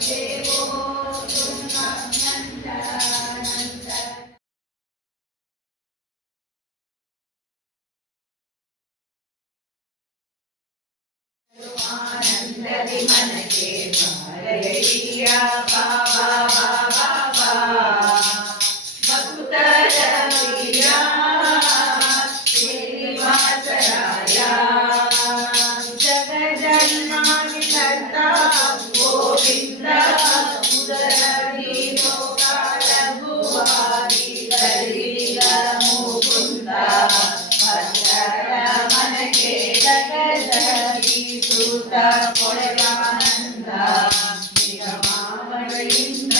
देवो नंद आनंदि मन के भरैया बाबा बाबा बाबा भक्तर प्रिया श्रीनिवास राया जगजन्मानि कर्ता गोविंद उदरदि लोकार भुवारि हरिग मुकुंद भक्तर मन के जगदि सूत ಕೊಳೆಯಾನಂದ ನಿಗಮಾವಳಿಯಿಂದ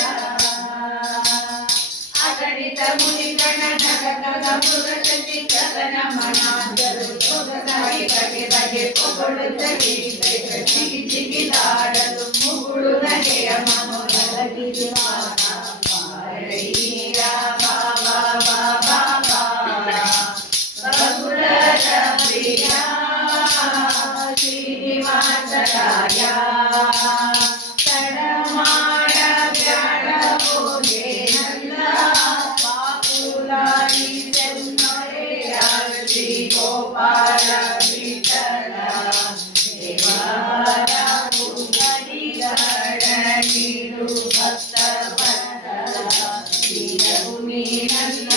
ಅಗಣಿತ ಮುನಿಗಣ ನರಕದ ಮೃಗಶತಿ ಕದನ ಮನಾದರು ಸೊಗಸಾಗಿ ಬಗೆ ಬಗೆ ಪೊಗಳುತ್ತ ಜಿಗಿ ಜಿಗಿದಾಡಲು ಮುಗುಳು ನಗೆಯ ಮನೋರಗಿರಿವಾನ ಪಾರೈಯ ಬಾಬಾ ಬಾಬಾ ಬಗುಳರ ಪ್ರಿಯ ಶ್ರೀನಿವಾಸ ರಾಯ ತಡಮಾಡ ಬ್ಯಾಡಬೋಗೆ ನನ್ನ ಪಾಪುಲಾರಿ ಚೆನ್ನೊರೆಯ ಶ್ರೀ ಗೋಪಾಲ ವಿಠಲ ದೇವರ ಉಗಡಿಗಡ ನೀಡು ಭಕ್ತ ಶ್ರೀರಘುಮಿ ನನ್ನ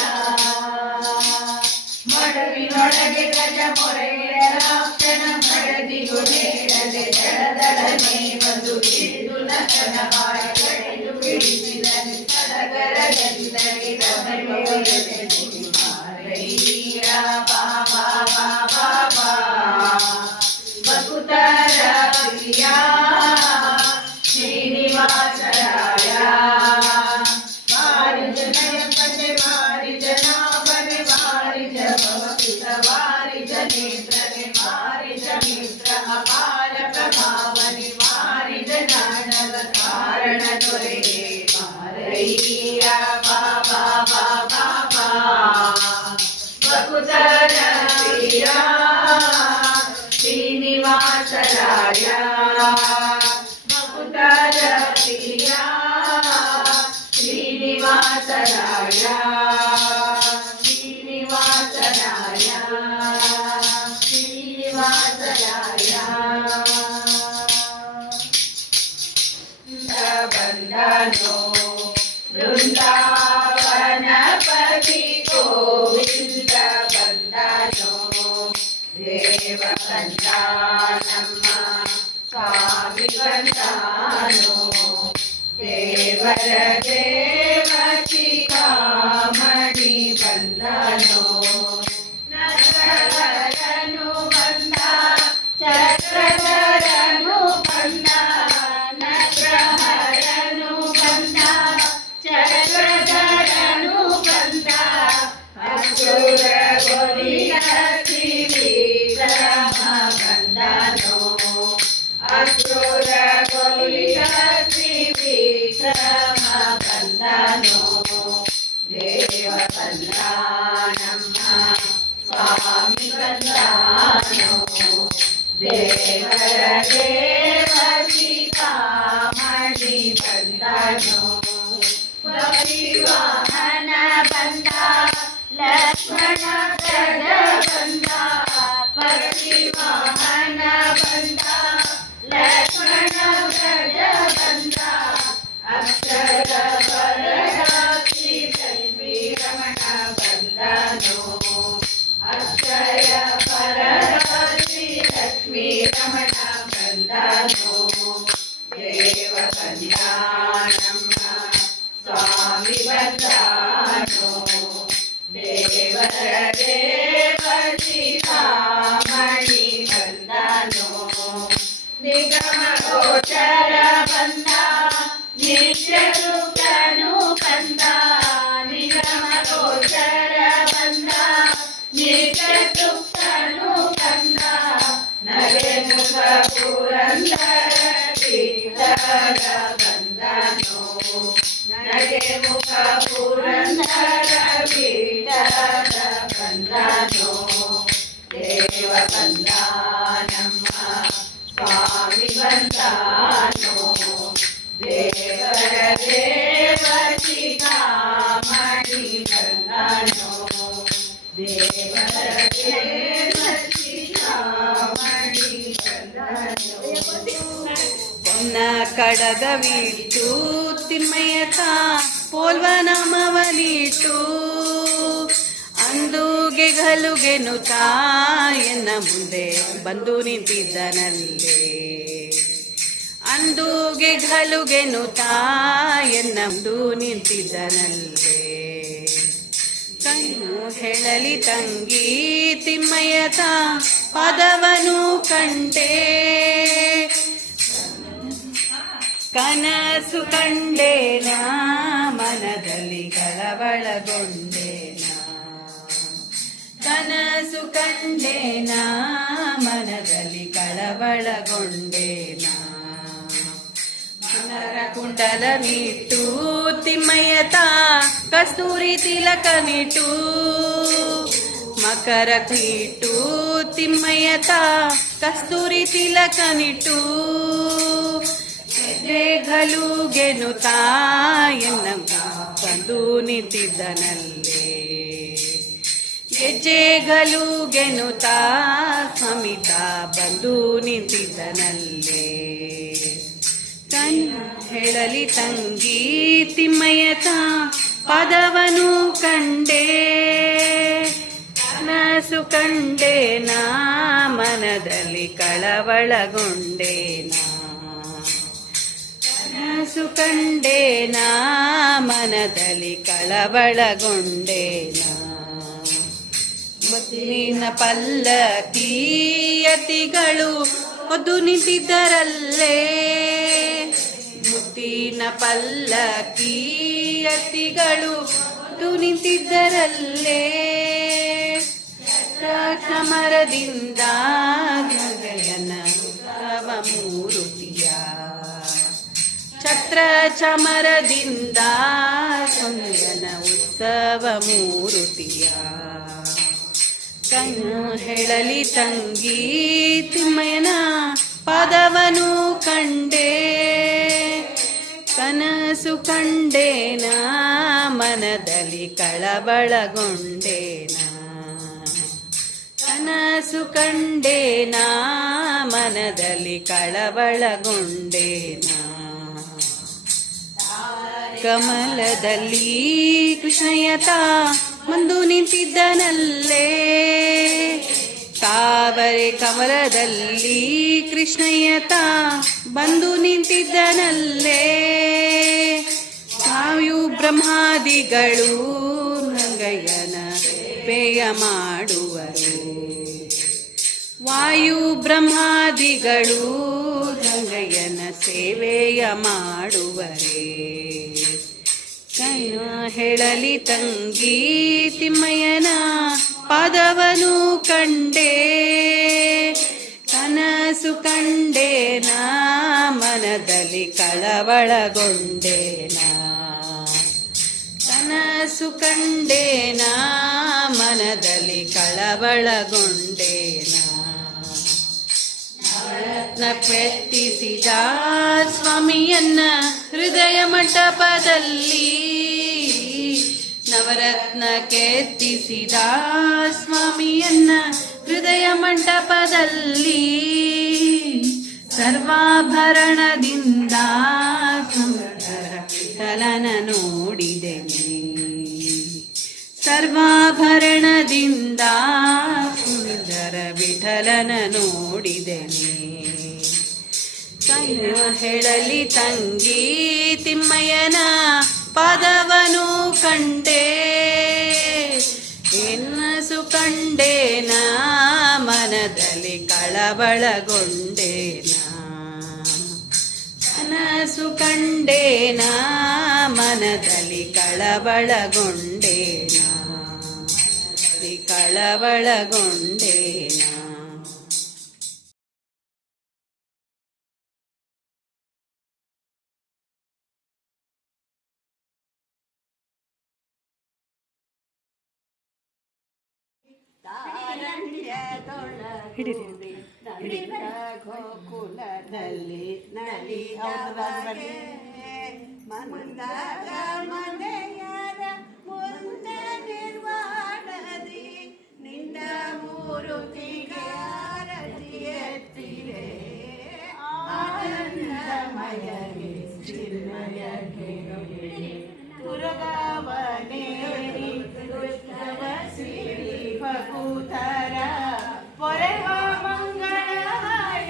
ಮಡವಿನೊಳಗೆ ಗಜ ಮೊರೆಯರಾಕ್ಷಣ ಮಡದಿಯು ನೇರದೆ ದಡದಡನೆ ಬಂದು ಹಿಡಿದು ನಕನ ಬಾಯ ಕಡೆದು ಬಿಡಿಸಿದನು ಸಡಗರದೆಲ್ಲರಿ ರಮಣೆಯೊಳಗೆ ಮಾರೈಯ ಬಾಬಾ ಬಾಬಾ ಬಕುತರ ಪ್ರಿಯ ಶ್ರೀನಿವಾಸ ರಾಯ वारिज नेत्रने वारिज मित्र अपार प्रभावनि वारिज ज्ञानद कारण दोरे मारैया बाबा बाबा बकुतर प्रिया श्रीनिवास राय बकुतर प्रिया श्रीनिवास राय बंदनो वृंदावनपति गोविंद बंदनो देव बंदनम्म स्वामी बंदनो देवर देवकी कामणि बंदनो नगरनु बंद चक्रधरनु बंद नग्रहरनु बंद चक्रधरनु बंद अक्रूर गोलिय श्रीविक्रम बंदनो अक्रूर गोलिय श्रीविक्रम बंदनो देव बंदनम्म स्वामी बंदनो देवर देवकी कामणि बंदनो परिवाहन बंद लक्ष्मण गज बंद परिवाहन बंद लक्ष्मण गज बंद अक्षर वरदाक्षि लक्ष्मी रमण बंदनो अक्षय वरदाक्षि लक्ष्मी रमण बंदनो देव बंदनम्म स्वामी बंदनो देवर देवकी कामणि बंदनो निगम गोचर बंद नित्य दुःखनु बंद निगम गोचर बंद नित्य दुःखनु बंद नगे मुख पुरंदर विठ्ठल बंदनो नगे मुख पुरंदर विठ्ठल बंदनो देव बंदनम्म स्वामी बंदनो देव ಕಡಗವಿಟ್ಟು ತಿಮ್ಮಯ್ಯತ ಪೋಲ್ವ ನಾಮವನಿಟ್ಟು ಅಂದುಗೆ ಗಲುಗೆನುತ್ತಾ ಎನ್ನ ಮುಂದೆ ಬಂದು ನಿಂತಿದ್ದನಲ್ಲೇ ಅಂದುಗೆ ಗಲುಗೆನುತ್ತಾ ಎನ್ನ ಮುಂದು ನಿಂತಿದ್ದನಲ್ಲೇ ಕಣ್ಣು ಹೇಳಲಿ ತಂಗಿ ತಿಮ್ಮಯ್ಯತ ಪದವನು ಕಂಡೆ ಕನಸು ಕಂಡೇನಾ ಮನದಲ್ಲಿ ಕಳವಳಗೊಂಡೇನಾ ಕನಸು ಕಂಡೇನಾ ಮನದಲ್ಲಿ ಕಳವಳಗೊಂಡೇನಾ ಮನರ ಕುಂಡಲನಿಟ್ಟು ತಿಮ್ಮಯ್ಯತ ಕಸ್ತೂರಿ ತಿಲಕನಿಟ್ಟು ಮಕರ ಕೀಟು ತಿಮ್ಮಯ್ಯತ ಕಸ್ತೂರಿ ತಿಲಕನಿಟ್ಟು ಗಲುಗೆನುತ್ತಾ ಎನ್ನ ಬಂದು ನಿಂತಿದ್ದನಲ್ಲೇ ಗೆಜ್ಜೆ ಗಲುಗೆನುತ್ತಾ ಸಮಿತ ಬಂದು ನಿಂತಿದ್ದನಲ್ಲೇ ಕಣ್ಣು ಹೇಳಲಿ ತಂಗಿ ತಿಮ್ಮಯ್ಯತ ಪದವನು ಕಂಡೆ ಕನಸು ಕಂಡೇನಾ ಮನದಲ್ಲಿ ಕಳವಳಗೊಂಡೇನಾ ಕನಸು ಕಂಡೇನಾ ಮನದಲ್ಲಿ ಕಳವಳಗೊಂಡೇನಾ ಮುತ್ತಿನ ಪಲ್ಲಕ್ಕಿ ಯತಿಗಳು ಒದ್ದು ನಿಂತಿದ್ದರಲ್ಲೇ ಮುತ್ತಿನ ಪಲ್ಲಕ್ಕಿ ಯತಿಗಳು ಒದ್ದು ನಿಂತಿದ್ದರಲ್ಲೇ ಸಮರದಿಂದ ಗಗನ ಮೂರುತಿಯ ಛತ್ರ ಚಮರದಿಂದ ಸೊಂಗನ ಉತ್ಸವ ಮೂರುತಿಯ ಕಣ್ಣು ಹೇಳಲಿ ತಂಗಿ ತಿಮ್ಮಯ್ಯನ ಪದವನು ಕಂಡೆ ಕನಸು ಕಂಡೇನಾ ಮನದಲ್ಲಿ ಕಳವಳಗೊಂಡೇನಾ ಕನಸು ಕಂಡೇನಾ ಮನದಲ್ಲಿ ಕಳವಳಗೊಂಡೇನಾ ಕಮಲದಲ್ಲಿ ಕೃಷ್ಣಯ್ಯತ ಬಂದು ನಿಂತಿದ್ದನಲ್ಲೇ ತಾವರೆ ಕಮಲದಲ್ಲಿ ಕೃಷ್ಣಯ್ಯತ ಬಂದು ನಿಂತಿದ್ದನಲ್ಲೇ ವಾಯು ಬ್ರಹ್ಮಾದಿಗಳು ರಂಗಯ್ಯನ ಪೇಯ ಮಾಡುವರು ವಾಯು ಬ್ರಹ್ಮಾದಿಗಳು ರಂಗಯ್ಯನ ಸೇವೆಯ ಮಾಡುವರೇ ಕೈನ ಹೇಳಲಿ ತಂಗಿ ತಿಮ್ಮಯ್ಯನ ಪದವನು ಕಂಡೆ ಕನಸು ಕಂಡೇನಾ ಮನದಲ್ಲಿ ಕಳವಳಗೊಂಡೇನಾ ಕನಸು ಕಂಡೇನಾ ಮನದಲ್ಲಿ ಕಳವಳಗೊಂಡೇನಾ ನವರತ್ನ ಪೆತ್ತಿಸಿದ ಸ್ವಾಮಿಯನ್ನ ಹೃದಯ ಮಂಟಪದಲ್ಲಿ ನವರತ್ನ ಕೆತ್ತಿಸಿದ ಸ್ವಾಮಿಯನ್ನ ಹೃದಯ ಮಂಟಪದಲ್ಲಿ ಸರ್ವಾಭರಣದಿಂದ ಸುಂದರ ವಿಠಲನ ನೋಡಿದೆನೆ ಸರ್ವಾಭರಣದಿಂದ ಸುಂದರ ವಿಠಲನ ನೋಡಿದೆನೆ ಕೈನ ಹೇಳಲಿ ತಂಗಿ ತಿಮ್ಮಯ್ಯನ ಪದವನು ಕಂಡೆ ಎನ್ನಸು ಕಂಡೇನಾ ಮನದಲ್ಲಿ ಕಳವಳಗೊಂಡೇನಾ ಕನಸು ಕಂಡೇನಾ ಮನದಲ್ಲಿ ಕಳವಳಗೊಂಡೇನಾ ಕಳವಳಗೊಂಡೇನಾ ಹಿಡಿರಿ ಗೋಕುಲದಲ್ಲಿ ನಲಿದಾಗೆ ಮಂದಾಗ ಮನೆಯರ ಮುಂದೆ ನಿರ್ವಾಣದಿ ನಿಂದ ಮೂರುತಿಗೆ ಆರತಿ ಎತ್ತಿರೆ ಆನಂದಮಯ ಚಿನ್ಮಯಗೆ ಚಿನ್ಮಯಗೆ ಪುರಗಾವನೇರಿ ದುರ್ಗವ ಸಿರಿ ಭಕುತರ ಪೊರೆವ ಮಂಗಳಹಾರ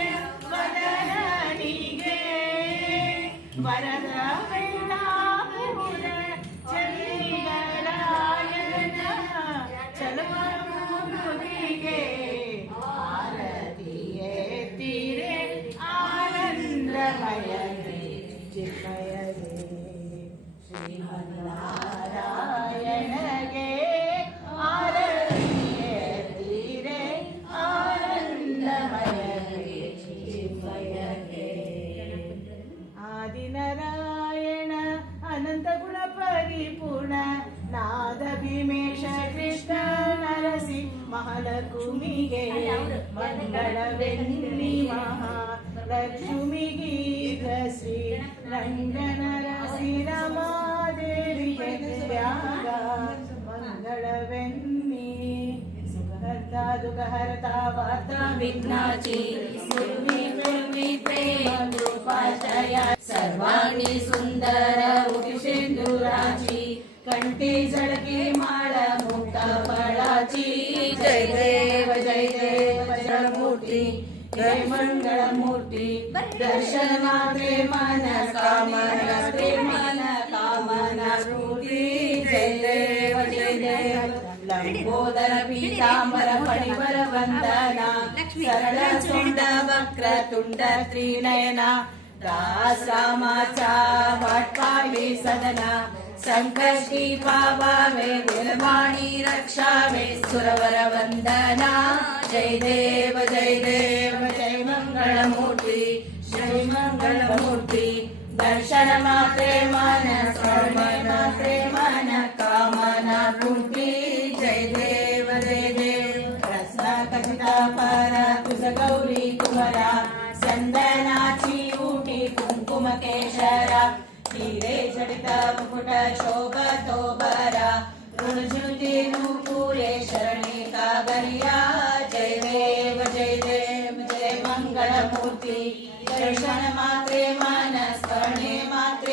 ವದನನಿಗೆ ವರದ ವೇಣಾಪುರ ಚಂದಿಗರಾಯನ ಚಲುವ ಮೂರುತಿಗೆ ಆರತಿಯೇ ತೀರೆ ಆನಂದಮಯಗೆ ಚಿನ್ಮಯಗೆ ಶ್ರೀಮನ್ನಾರಾಯಣಗೆ ಆರತಿಯೇ ತೀರೆ ಆನಂದಮಯಗೆ ಚಿನ್ಮಯಗೆ ಆದಿನಾರಾಯಣ ಅನಂತ ಗುಣ ಪರಿಪೂರ್ಣ ನಾದ ಭೀಮೇಶ ಕೃಷ್ಣ ನರಸಿ ಮಹಾಲಕ್ಷ್ಮಿಗೆ ಮಂಗಳವೆನ್ನಿ ಮಹಾಲಕ್ಷ್ಮಿಗೀಗ ಶ್ರೀ ರಂಗನರಸಿ ರಮಾದೇವಿಗೆ ತ್ಯಾಗ ಮಂಗಳವೆನ್ನಿ ಸುಖಹರ್ತ ದುಃಖಹರ್ತ ವಾರ್ತ विघ्नाची पूर्वी पूर्वी प्रेम कृपाशय सर्वांगी सुंदर उषेंदुराची कंठी झळके माळ मुक्त फळाची जय देव जयमूर्ती जय मंगळमूर्ती दर्शन मात्रे मन कामना स्फूर्ती जय देव लंबोदर पीतांबर फणिवर वंदना सरळ सोंड वक्र तुंड त्रिनयना दास रामाचा वाटपावी सदना संकष्टी पावावे दिलवाणी रक्षावे सुरवर वंदना जय देव जय मंगळमूर्ती जय मंगळमूर्ती दर्शन मात्रे मन स्मरण मात्रे मन कामना पूर्ती जय देव रत्ना कथिता पर तुझ गौरी कुमरा चंदनाची उटी कुंकुम केशरा हिरे जडित मुकुट शोभतो बरा ऋणज्युती नूपुरे शरणी कागरिया जय देव जय मंगळमूर्ती दर्शन मात्रे मन स्मरणे मात्रे